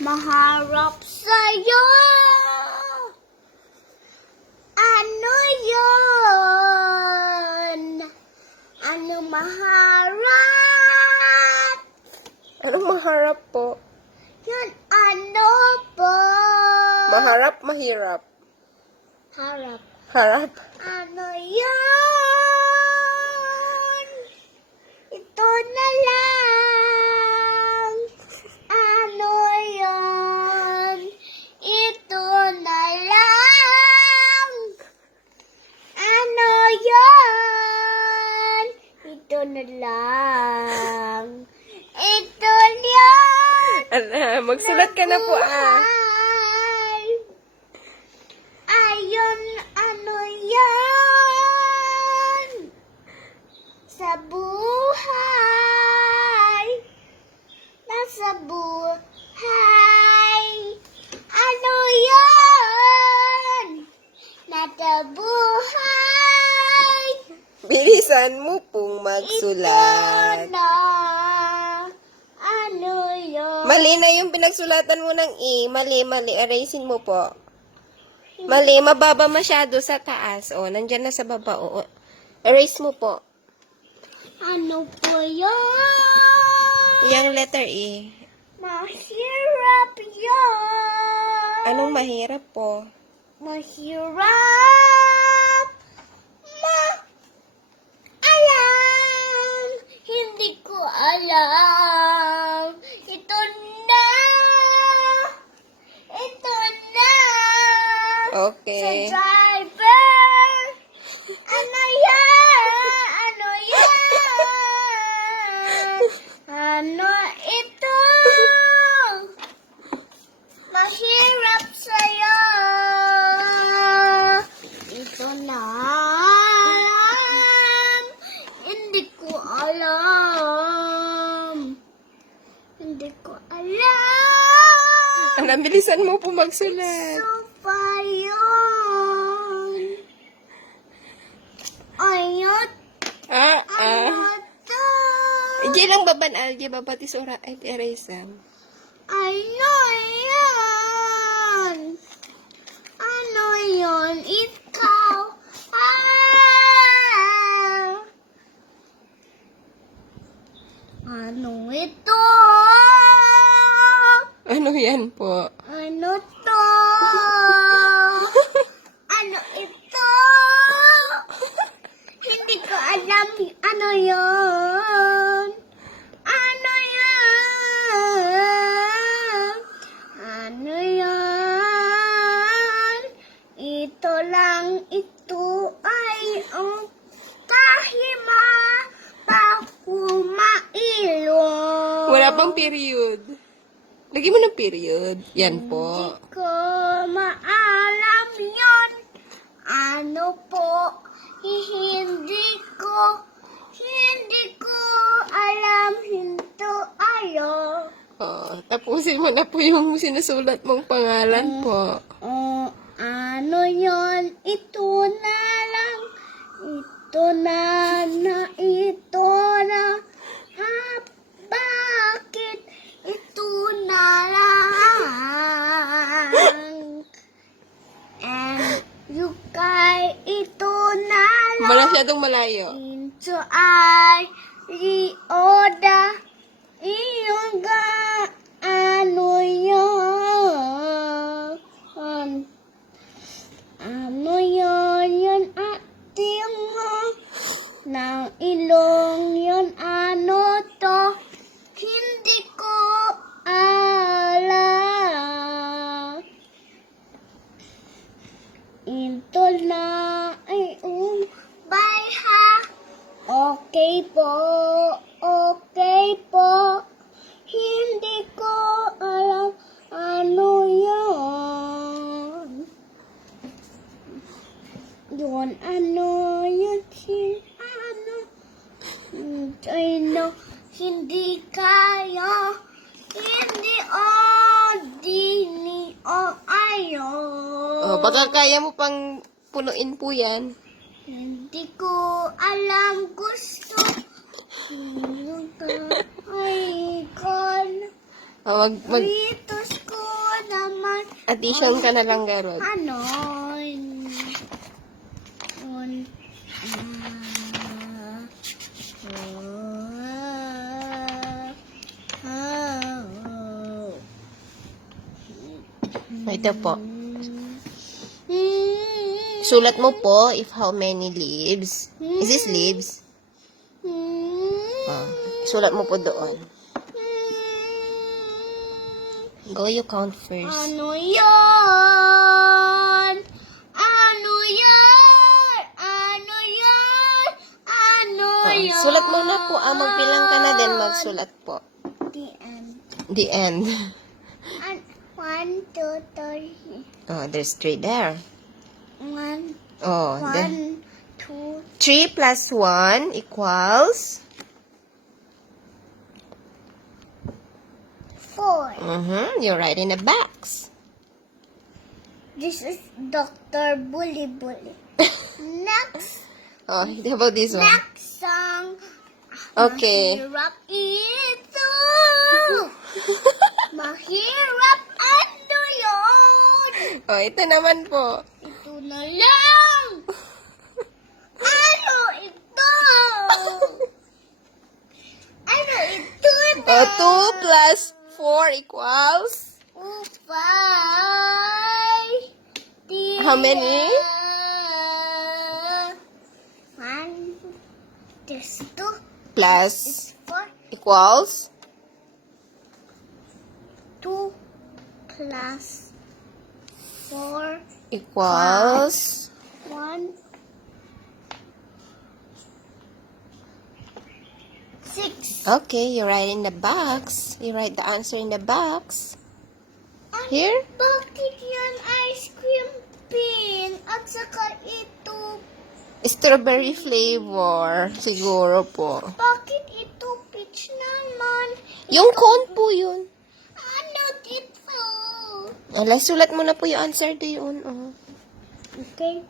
maharap sa'yo. Ano yun? Ano maharap? Anong maharap po? Yun, ano po? Maharap, mahirap. Harap. Harap. Ano yun? Ito na lang. Ano yun? Ito na lang. Ano yun? Ito na lang. Ito yun. Magsulat ka na po Buhay. Ayun, ano yan? Sa buhay. Nasa buhay. Ano yan? Nasa buhay. Bilisan mo pong magsulat. Ito na. Ano yun? Mali na yung pinagsulatan mo ng E. Mali. Erasin mo po. Mali, mababa masyado sa taas. O, nandyan na sa baba. O, erase mo po. Ano po yun? Yung letter E. Mahirap yun. Anong mahirap po? Mahirap. Alam. Hindi ko alam. Ito na. Ito na. Okay. Sa driver. Ano yan? Ano yan? Ano ito? Mahirap sa'yo. Ito na. Hindi ko alam. Hindi ko alam. Alam, bilisan mo po magsulat. Sofa yun. Ayun. Ano to? Ije lang baban alje babatis ora at erase. Ano yan? Ano yun? Ikaw. Ano ito? Ano yan po? Ano to? Ano ito? Hindi ko alam ano yun. Ano yan? Ano yan? Ito lang, ito ay ang kahima pa kumailong. Wala pang period. Lagyan mo ng period. Yan po. Hindi ko maalam yun. Ano po? Hindi ko alam. Hindi ayo. Tapusin mo na po yung sinusulat mong pangalan po. Ano yon? Ito na lang. Ito na. Ito na. Bakit? Ito na lang. And you guys, ito na lang. Masyadong malayo. Into I, Rioda, iyong ano yun? Ano yun? Yun ating mo. Ng ilong yun, ano to? Hindi ko alam. Ito na ay bye ha. Okay po. Hindi ko alam ano yun. Yun, ano yun? Ano? Hindi kaya. Hindi di ayo. Baka kaya mo pang punuin po yan. Hindi ko alam gusto. Ay, kon. Dito ko naman. Addition ka na lang, Garod. Ano? Ito po. Sulat mo po if how many leaves. Is this leaves? Sulat mo po doon. Go, you count first. Ano yan? Ano yan? Ano yan? Ano yan? Sulat mo na po. Magbilang ka na din magsulat po. The end. The end. 1, 2, 3. Oh, there's 3 there. 1, Oh, 1, 2, 3 plus 1 equals? 4. You're right in the box. This is Dr. Bully Bully. Next. Oh, how about this one? Next song. Okay. Mahirap ito. Mahirap ano yun? Oh, ito naman po. Ito na lang. Ano ito? Ano ito na? Oh, 2 plus 4 equals? 5. How many? 1. This 2. Plus 4. equals? 2 plus 4 Equals? 1 6. Okay, you write in the box. You write the answer in the box. Here? Bakit yan ice cream pin? At saka ito, Strawberry flavor. Siguro po. bakit ito peach naman? Yung cone po yun. Ano dito? Ala, sulat mo na po yung answer doon. Oh. Okay.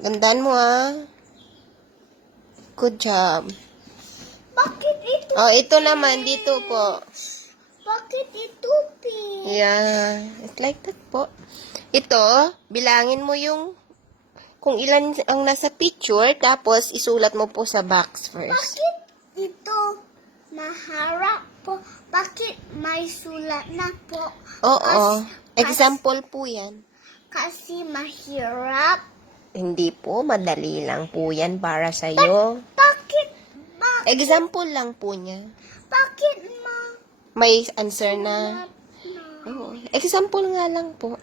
Gandaan mo Good job. Bakit ito? Oh, ito naman. Dito po. Bakit ito pin? Yeah. It's like that po. Ito, bilangin mo yung kung ilan ang nasa picture, tapos isulat mo po sa box first. Bakit ito maharap po? Bakit may sulat na po? Oo. Example po yan. Kasi mahirap. Hindi po, madali lang po yan para sa'yo. Bakit? Example lang po niya. Bakit May answer na. Oo. Example nga lang po.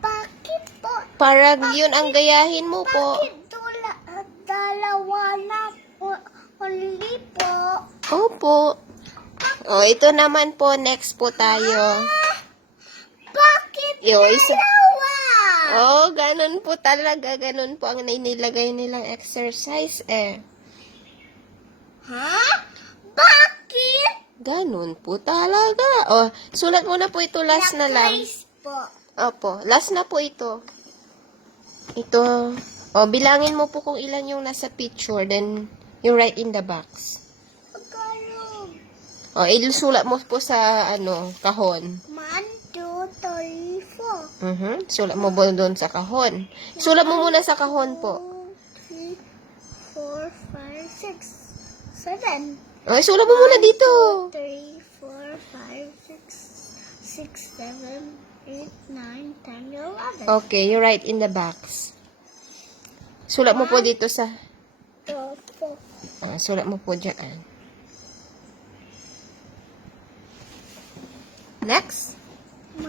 bakit po? Para yun ang gayahin mo po. Bakit dalawa na po? Only po. Opo. Oh, ito naman po. Next po tayo. Bakit Yo, isa. dalawa? Oh, ganun po talaga. Ganun po ang nilagay nilang exercise Ha? Bakit? Ganun po talaga. Oh, sulat mo na po ito. Last na lang. Place po. Opo. Last na po ito. Ito. Oh, bilangin mo po kung ilan yung nasa picture. Then, you write in the box. Tagalog. Oh, isulat mo po sa, kahon. 1, 2, 3, 4. Sulat mo po doon sa kahon. Sulat mo muna sa kahon po. 2, 3, 4, 5, 6, 7. Oh, sulat mo muna dito. 3, 4, 5, 6, 7, 8, 9, 10, 11. Okay, you write in the box. Sulat mo po dito sa... 2, 4. sulat mo po dyan. Next. 1,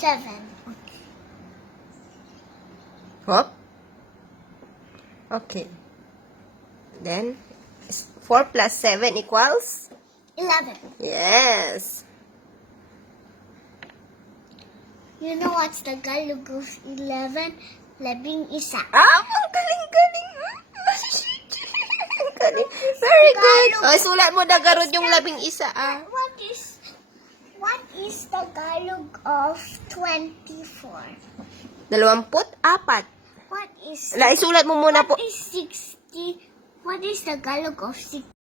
7. Hop. Okay. Then, 4 plus 7 equals? 11. Yes. You know what's the Tagalog of 11? 11 isa. Ang galing-galing. Galing. Very good. Oh, sulat mo na garod yung 11. What is Tagalog of 24? 24. What is Isulat mo muna po. What is 64? What is Tagalog of 6?